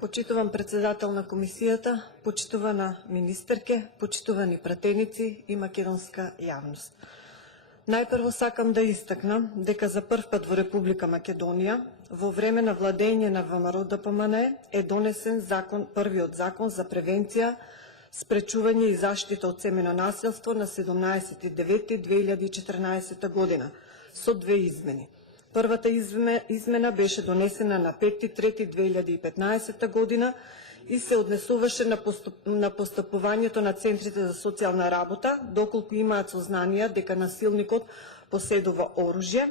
Почитуван председател на комисијата, почитувана министерке, почитувани пратеници и македонска јавност. Најпрво сакам да истакнам дека за прв пат во Република Македонија во време на владење на ВМРО-ДПМН е донесен првиот закон за превенција, спречување и заштита од семено насилство на 17.9.2014 година со две измени. Првата измена беше донесена на 5.3.2015 година и се однесуваше на постапувањето на центрите за социјална работа, доколку имаат сознанија дека насилникот поседува оружје,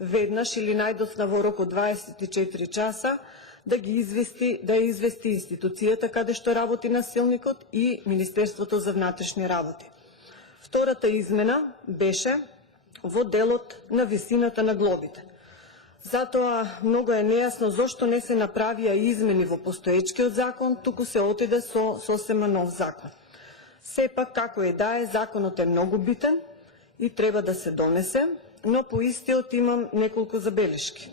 веднаш или најдоцна во рок од 24 часа да извести институцијата каде што работи насилникот и Министерството за внатрешни работи. Втората измена беше во делот на висината на глобите. Затоа многу е нејасно зошто не се направија измени во постоечкиот закон, туку се отиде со сосема нов закон. Сепак, како и да е, законот е многу битен и треба да се донесе, но по истиот имам неколку забелешки.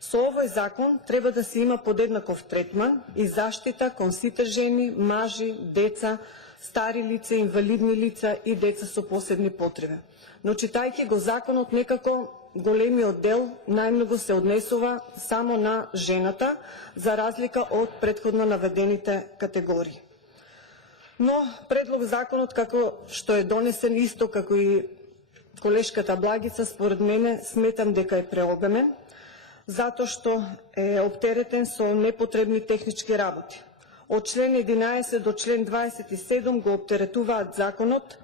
Со овој закон треба да се има подеднаков третман и заштита кон сите жени, мажи, деца, стари лица, инвалидни лица и деца со посебни потреби. Но читајќи го законот, некако големиот дел најмногу се однесува само на жената, за разлика од претходно наведените категории. Но предлог законот како што е донесен, исто како и колешката Благица, според мене сметам дека е преобемен, затоа што е оптеретен со непотребни технички работи. Од член 11 до член 27 го оптеретуваат законот,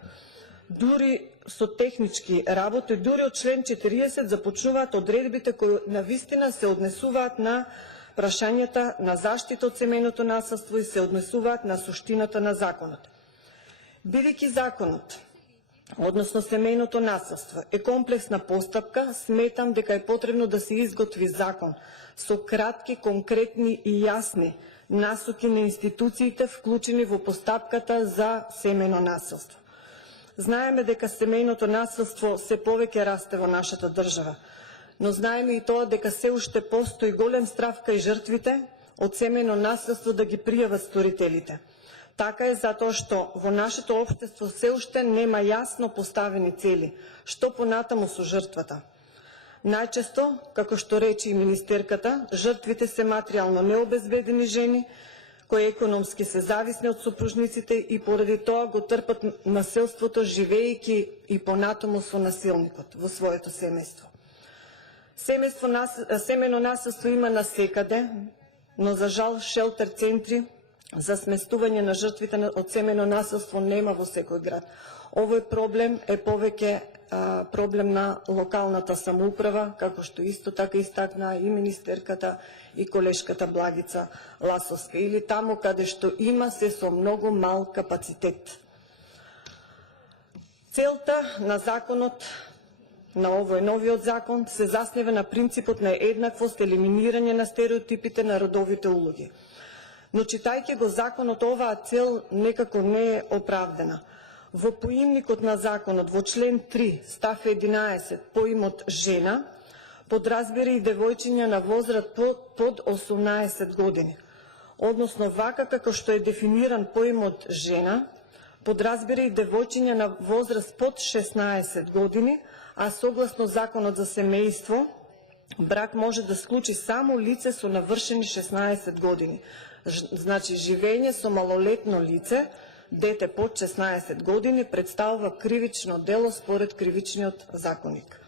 дури со технички работи, дури од член 40 започнуваат одредбите кои навистина се однесуваат на прашањата на заштита од семејното насилство и се однесуваат на суштината на законот. Бидејќи законот, односно семејното насилство, е комплексна постапка, сметам дека е потребно да се изготви закон со кратки, конкретни и јасни насоки на институциите вклучени во постапката за семејно насилство. Знаеме дека семејното насилство се повеќе расте во нашата држава, но знаеме и тоа дека се уште постои голем страв кај жртвите од семејно насилство да ги пријават сторителите. Така е затоа што во нашето општество се уште нема јасно поставени цели, што понатаму со жртвата. Најчесто, како што рече и министерката, жртвите се материјално необезбедени жени, кои економски се зависни од сопружниците и поради тоа го трпат насилството, живеејќи и понатаму со насилникот во своето семејство. Семејно насилство има насекаде, но за жал шелтер центри за сместување на жртвите од семејно насилство нема во секој град. Овој проблем е повеќе проблем на локалната самоуправа, како што исто така истакна и министерката и колешката Благица Ласовска, или таму каде што има се со многу мал капацитет. Целта на законот, на овој новиот закон, се заснема на принципот на еднаквост, елиминирање на стереотипите на родовите улоги. Но читајќи го законот, оваа цел некако не е оправдана. Во поимникот на законот, во член 3, став 11, поимот жена, подразбира и девојчиња на возраст под 18 години. Односно, вака како што е дефиниран поимот жена, подразбира и девојчиња на возраст под 16 години, а согласно законот за семејство, брак може да склучи само лице со навршени 16 години. Значи, живење со малолетно лице, дете под 16 години, представува кривично дело според кривичниот законник.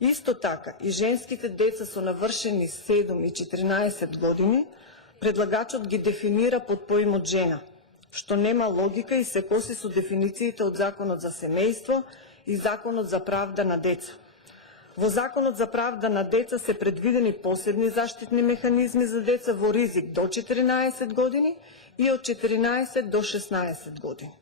Исто така, и женските деца со навршени 7 и 14 години, предлагачот ги дефинира под поимот жена, што нема логика и се коси со дефинициите од Законот за семејство и Законот за правда на деца. Во Законот за правда на деца се предвидени посебни заштитни механизми за деца во ризик до 14 години и од 14 до 16 години.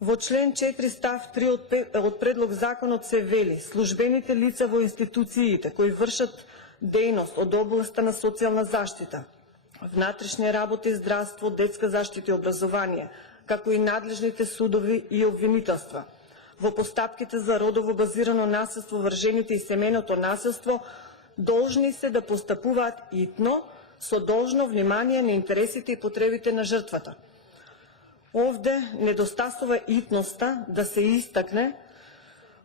Во член 4 став 3 од предлог законот се вели: службените лица во институциите кои вршат дејност од областа на социјална заштита, внатрешни работи, здравство, детска заштита и образование, како и надлежните судови и обвинителства, во постапките за родово базирано насилство врз жените и семејното насилство, должни се да постапуваат итно со должно внимание на интересите и потребите на жртвата. Овде недостасува итноста да се истакне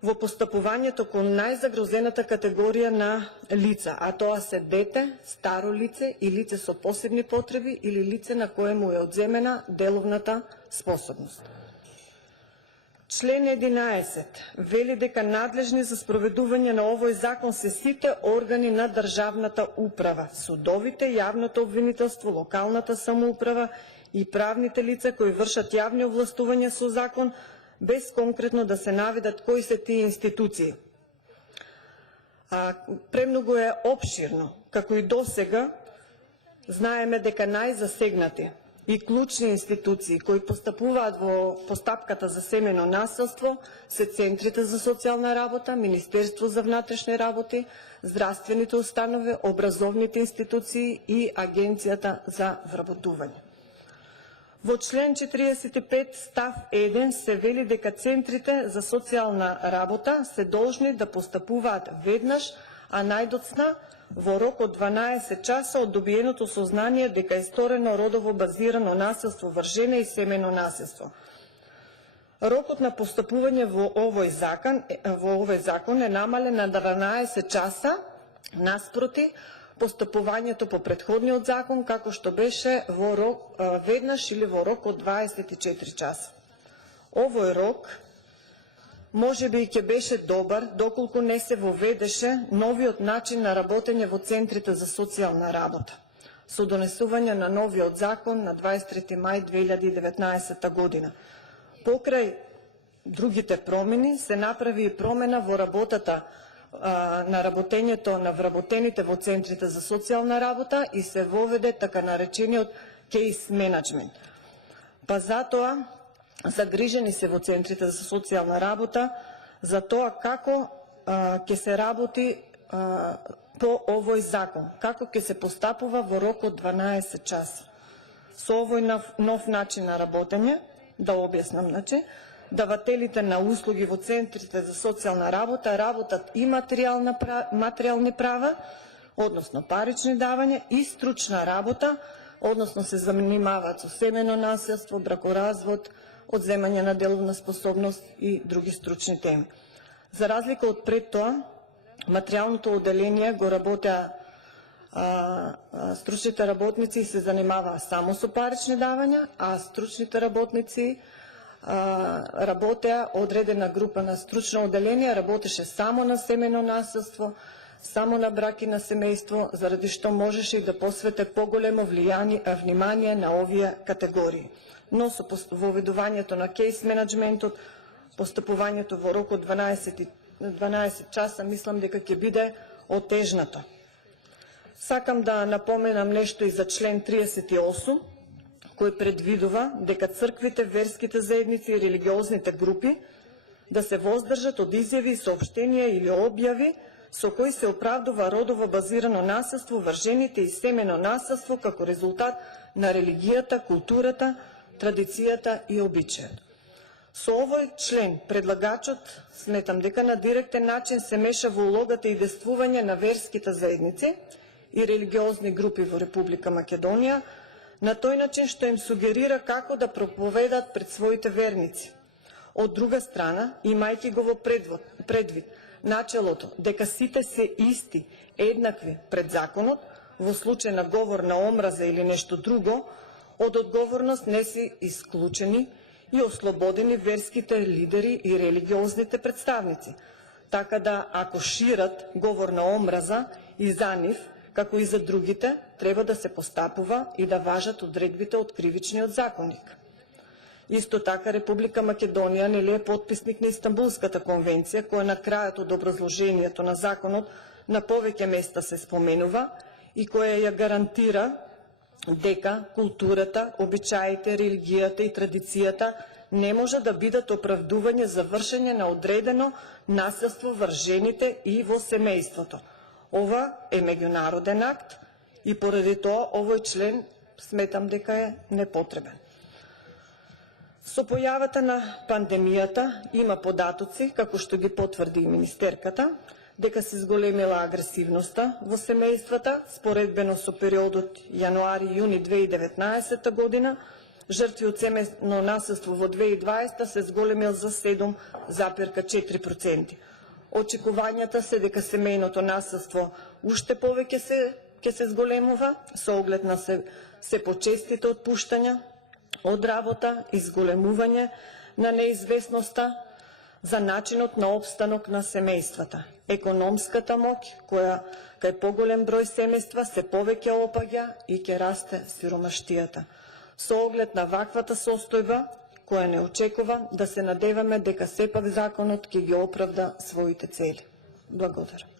во постапувањето кон најзагрозената категорија на лица, а тоа се дете, старо лице и лице со посебни потреби или лице на кое му е одземена деловната способност. Член 11 вели дека надлежни за спроведување на овој закон се сите органи на државната управа, судовите, јавното обвинителство, локалната самоуправа и правните лица кои вршат јавни овластувања со закон, без конкретно да се наведат кои се тие институции. Премногу е опширно, како и досега, знаеме дека најзасегнати и клучни институции кои постапуваат во постапката за семејно насилство се центрите за социјална работа, Министерство за внатрешни работи, здравствените установи, образовните институции и Агенцијата за вработување. Во член 45 став 1 се вели дека центрите за социјална работа се должни да постапуваат веднаш, а најдоцна во рок од 12 часа од добиеното сознание дека е сторено родово базирано насилство врз жена и семејно насилство. Рокот на постапување во овој закон е намален на 12 часа наспроти постапувањето по претходниот закон, како што беше во рок веднаш или во рок од 24 часа. Овој рок може би и ќе беше добар доколку не се воведеше новиот начин на работење во центрите за социјална работа, со донесување на новиот закон на 23 мај 2019 година. Покрај другите промени се направи и промена во работата на работењето на вработените во центрите за социјална работа и се воведе така наречениот кейс менеджмент. Па затоа загрижени се во центрите за социјална работа за тоа како ќе се работи по овој закон, како ќе се постапува во рок од 12 часа. Со овој нов начин на работење, да објаснам, давателите на услуги во центрите за социјална работа работат и материјални права, односно парични давања, и стручна работа, односно се занимаваат со семејно насилство, бракоразвод, одземање на деловна способност и други стручни теми. За разлика од пред тоа, материјалното оделение го работеа стручните работници се занимаваа само со парични давања, а стручните работници работеа одредена група на стручно оделение, работеше само на семејно насилство, само на брак и на семејство, заради што можеше и да посвете поголемо внимание на овие категории. Но со воведувањето на кейс менеджментот, постапувањето во рок од 12 часа, мислам дека ќе биде отежнато. Сакам да напоменам нешто и за член 38, кој предвидува дека црквите, верските заедници и религиозните групи да се воздржат од изјави, соопштенија или објави со кои се оправдува родово базирано насилство врз жените и семејно насилство како резултат на религијата, културата, традицијата и обичајот. Со овој член предлагачот сметам дека на директен начин се меша во улогата и действување на верските заедници и религиозни групи во Република Македонија, на тој начин што им сугерира како да проповедат пред своите верници. Од друга страна, имајќи го во предвид начелото дека сите се исти, еднакви пред законот, во случај на говор на омраза или нешто друго, од одговорност не се исклучени и ослободени верските лидери и религиозните представници. Така да, ако шират говор на омраза и за нив, како и за другите, треба да се постапува и да важат одредбите од кривичниот законник. Исто така, Република Македонија нели е потписник на Истанбулската конвенција, која на крајот од образложението на законот на повеќе места се споменува и која ја гарантира дека културата, обичаите, религијата и традицијата не може да бидат оправдување за вршење на одредено насилство врз жените и во семејството. Ова е меѓународен акт и поради тоа овој член сметам дека е непотребен. Со појавата на пандемијата има податоци, како што ги потврди и министерката, дека се зголемила агресивноста во семејствата, споредбено со периодот јануари-јуни 2019 година, жртви од семејно насилство во 2020 се зголемил за 7,4%. Очекувањата се дека семејното насилство уште повеќе ќе се зголемува со оглед на се почестите отпуштања од работа и зголемување на неизвестноста за начинот на опстанок на семејствата. Економската моќ, која кај поголем број семејства се повеќе опаѓа и ќе расте сиромаштијата. Со оглед на ваквата состојба, која не очекува, да се надеваме дека сепак законот ќе ги оправда своите цели. Благодарам.